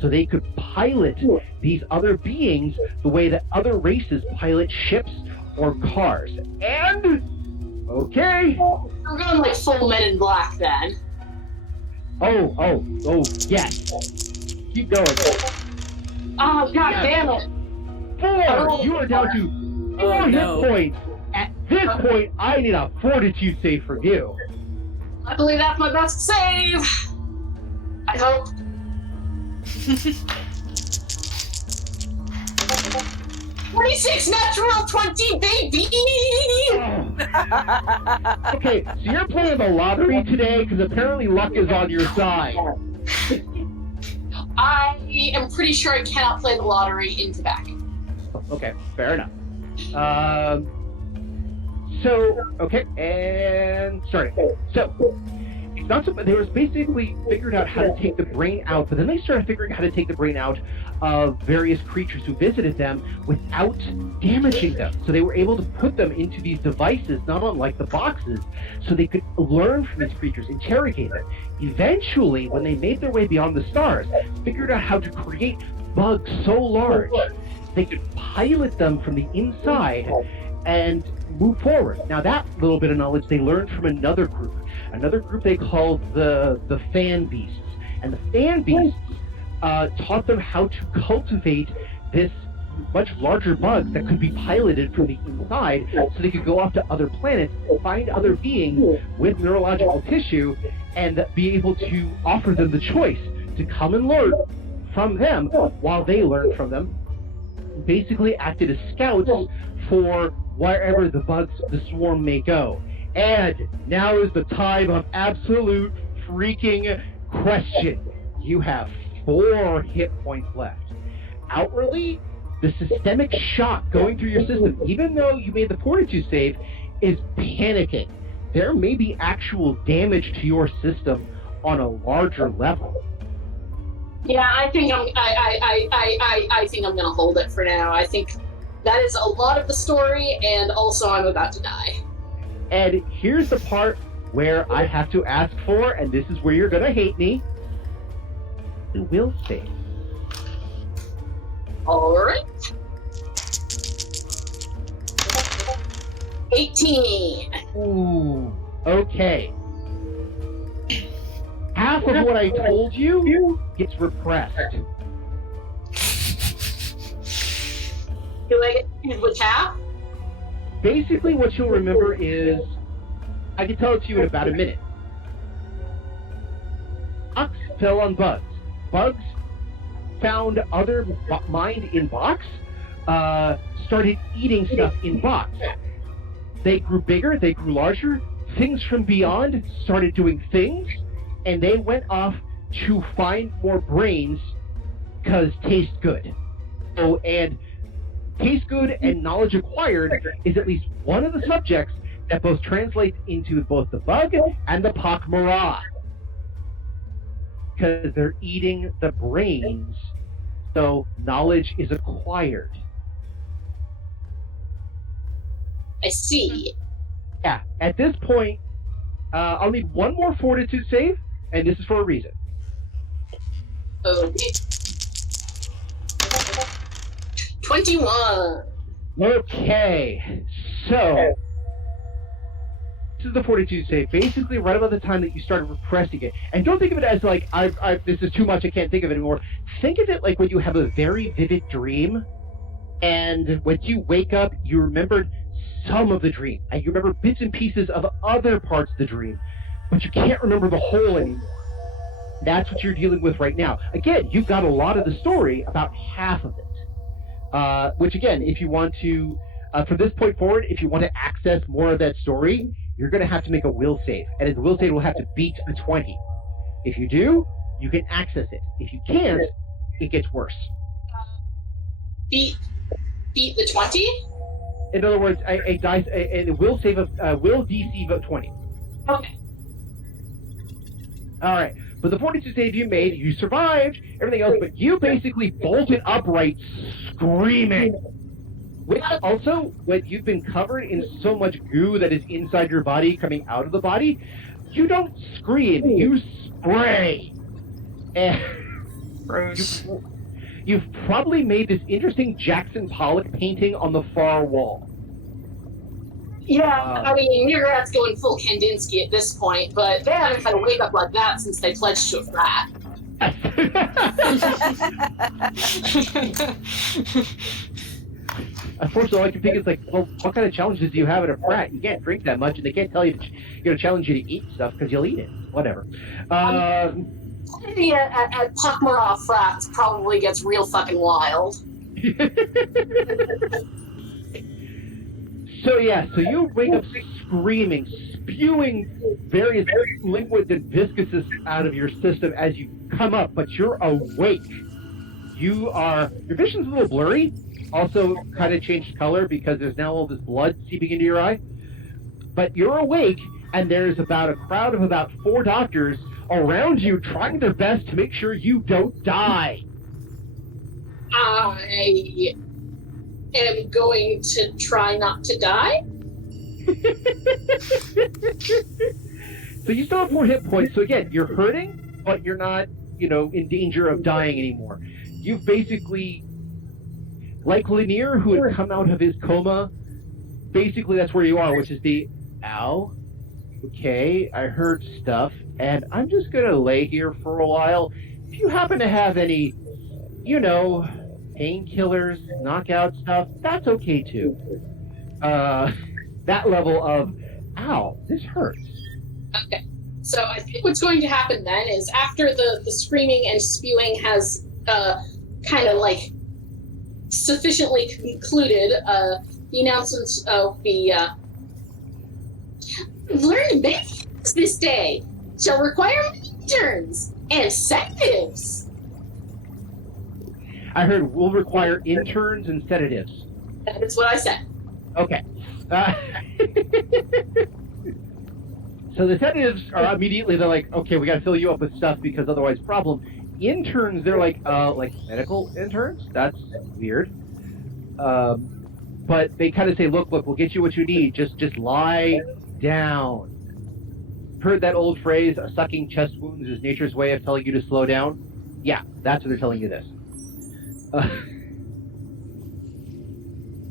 so they could pilot these other beings the way that other races pilot ships or cars. And okay, I'm going like full Men in Black then. oh yes, keep going. Oh god damn it! 4. You are down to 4 hit points. At this point, I need a fortitude save from you. I believe that's my best save. I hope. 26 natural 20, baby! Okay, so you're playing the lottery today because apparently luck is on your side. I am pretty sure I cannot play the lottery in tobacco. Okay, fair enough. Okay, and starting. So, it's not so, they were basically figured out how to take the brain out, but then they started figuring out how to take the brain out of various creatures who visited them without damaging them. So they were able to put them into these devices, not unlike the boxes, so they could learn from these creatures, interrogate them. Eventually, when they made their way beyond the stars, figured out how to create bugs so large, they could pilot them from the inside and move forward. Now that little bit of knowledge they learned from another group they called the Fan Beasts. And the Fan Beasts taught them how to cultivate this much larger bugs that could be piloted from the inside, so they could go off to other planets, find other beings with neurological tissue, and be able to offer them the choice to come and learn from them while they learn from them. Basically acted as scouts for wherever the swarm may go. And now is the time of absolute freaking question. You have 4 hit points left. Outwardly, the systemic shock going through your system, even though you made the fortitude save, is panicking. There may be actual damage to your system on a larger level. Yeah, I think I think I'm gonna hold it for now. I think that is a lot of the story, and also I'm about to die. And here's the part where I have to ask for, and this is where you're gonna hate me, the will save. Alright. 18. Ooh, okay. half of what I told you gets repressed. Do I get with half? Basically, what you'll remember is, I can tell it to you in about a minute. Box fell on bugs. Bugs found other mind in box, started eating stuff in box. They grew bigger, they grew larger, things from beyond started doing things, and they went off to find more brains, because taste good. Oh, and taste good and knowledge acquired is at least one of the subjects that both translates into both the bug and the pak'ma'ra. Because they're eating the brains, so knowledge is acquired. I see. Yeah, at this point, I'll need one more fortitude save, and this is for a reason. Okay. 21. Okay, so this is the fortitude save. Basically, right about the time that you started repressing it, and don't think of it as like this is too much. I can't think of it anymore. Think of it like when you have a very vivid dream, and when you wake up, you remembered some of the dream, and you remember bits and pieces of other parts of the dream, but you can't remember the whole anymore. That's what you're dealing with right now. Again, you've got a lot of the story, about half of it. Which again, if you want to, from this point forward, if you want to access more of that story, you're going to have to make a will save. And the will save will have to beat a 20. If you do, you can access it. If you can't, it gets worse. Beat the 20? In other words, a will save of will DC of 20. Okay. All right. But the fortitude save you made, you survived everything else, but you basically bolted upright, screaming. Which also, when you've been covered in so much goo that is inside your body coming out of the body, you don't scream, you spray. And Gross. you've probably made this interesting Jackson Pollock painting on the far wall. Yeah, I mean, mrrr'grr'rat's going full Kandinsky at this point, but they haven't had a wake up like that since they pledged to a frat. Unfortunately, all I can think is like, well, what kind of challenges do you have at a frat? You can't drink that much, and they can't tell you, challenge you to eat stuff because you'll eat it. Whatever. Maybe at pak'ma'ra frats probably gets real fucking wild. So you wake up screaming, spewing various liquids and viscouses out of your system as you come up, but you're awake. Your vision's a little blurry, also kind of changed color because there's now all this blood seeping into your eye. But you're awake, and there's about a crowd of about 4 doctors around you trying their best to make sure you don't die. I am going to try not to die. So you still have 4 hit points. So again, you're hurting, but you're not, in danger of dying anymore. You've basically, like Lanier, who had come out of his coma, basically that's where you are, which is ow, okay, I heard stuff, and I'm just going to lay here for a while. If you happen to have any, painkillers, knockout stuff, that's okay too. That level of, ow, this hurts. Okay. So I think what's going to happen then is after the screaming and spewing has kind of like sufficiently concluded, the announcements of the learned many things this day shall require interns and sedatives. I heard will require interns and sedatives. That is what I said. Okay. So the sedatives are immediately, they're like, okay, we got to fill you up with stuff because otherwise problem. Interns, they're like medical interns? That's weird. But they kind of say, look, we'll get you what you need. Just lie down. Heard that old phrase, a sucking chest wound is nature's way of telling you to slow down? Yeah, that's what they're telling you this.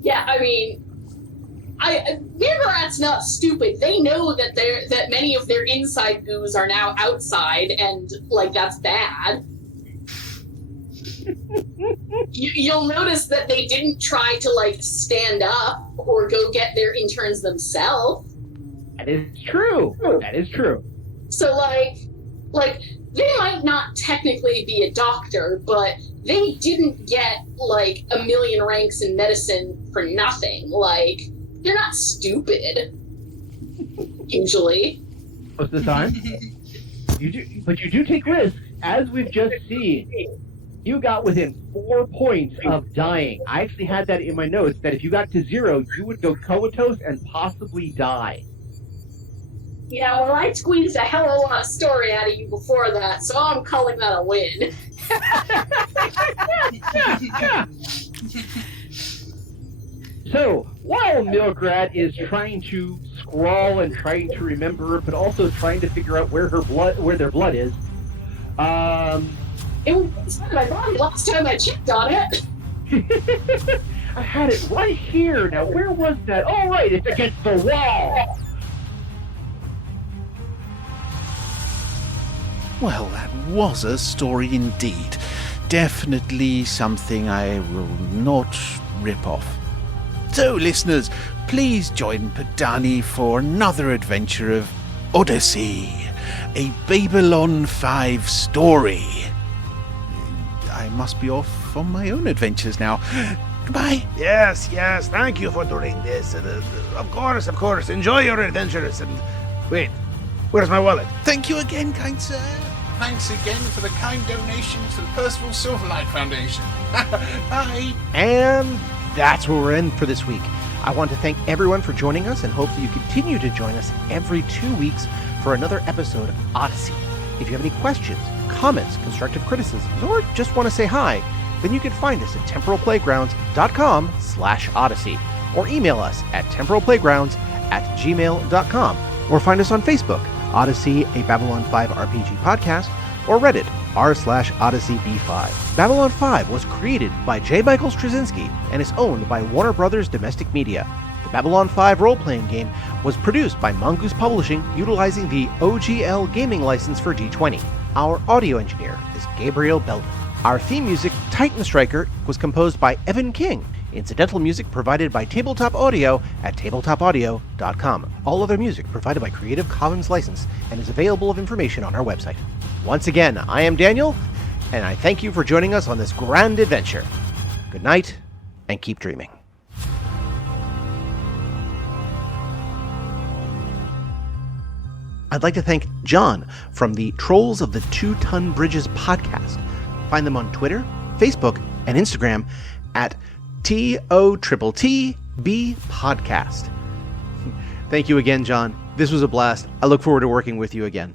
Yeah, I mean, mrr'grr'rat's not stupid. They know that many of their inside goos are now outside, and like that's bad. You'll notice that they didn't try to like stand up or go get their interns themselves. That is true. That is true. So like they might not technically be a doctor, but they didn't get like 1 million ranks in medicine for nothing. Like, they're not stupid. Usually. Most of the time. But you do take risks, as we've just seen. You got within 4 points of dying. I actually had that in my notes, that if you got to 0, you would go comatose and possibly die. Yeah, well, I squeezed a hell of a lot of story out of you before that, so I'm calling that a win. So, while mrr'grr'rat is trying to scrawl and trying to remember, but also trying to figure out where their blood is, It was inside my body last time I checked on it. I had it right here. Now, where was that? Oh, right, it's against the wall. Well, that was a story indeed. Definitely something I will not rip off. So, listeners, please join Padani for another adventure of Odyssey, a Babylon 5 story. I must be off on my own adventures now. Goodbye. Yes, thank you for doing this. Of course, enjoy your adventures. And wait, where's my wallet? Thank you again, kind sir. Thanks again for the kind donation to the Percival Starlight Foundation. Bye. And that's where we're in for this week. I want to thank everyone for joining us and hope that you continue to join us every 2 weeks for another episode of Odyssey. If you have any questions, comments, constructive criticisms, or just want to say hi, then you can find us at temporalplaygrounds.com/Odyssey, or email us at temporalplaygrounds@gmail.com, or find us on Facebook, Odyssey, a Babylon 5 RPG podcast, or Reddit, r/OdysseyB5. Babylon 5 was created by J. Michael Straczynski and is owned by Warner Brothers Domestic Media. The Babylon 5 role-playing game was produced by Mongoose Publishing, utilizing the OGL gaming license for D20. Our audio engineer is Gabriel Belden. Our theme music, Titan Striker, was composed by Evan King. Incidental music provided by Tabletop Audio at tabletopaudio.com. All other music provided by Creative Commons license and is available of information on our website. Once again, I am Daniel, and I thank you for joining us on this grand adventure. Good night, and keep dreaming. I'd like to thank John from the Trolls of the 2-Ton Bridges podcast. Find them on Twitter, Facebook, and Instagram at TOTTB podcast. Thank you again, John. This was a blast. I look forward to working with you again.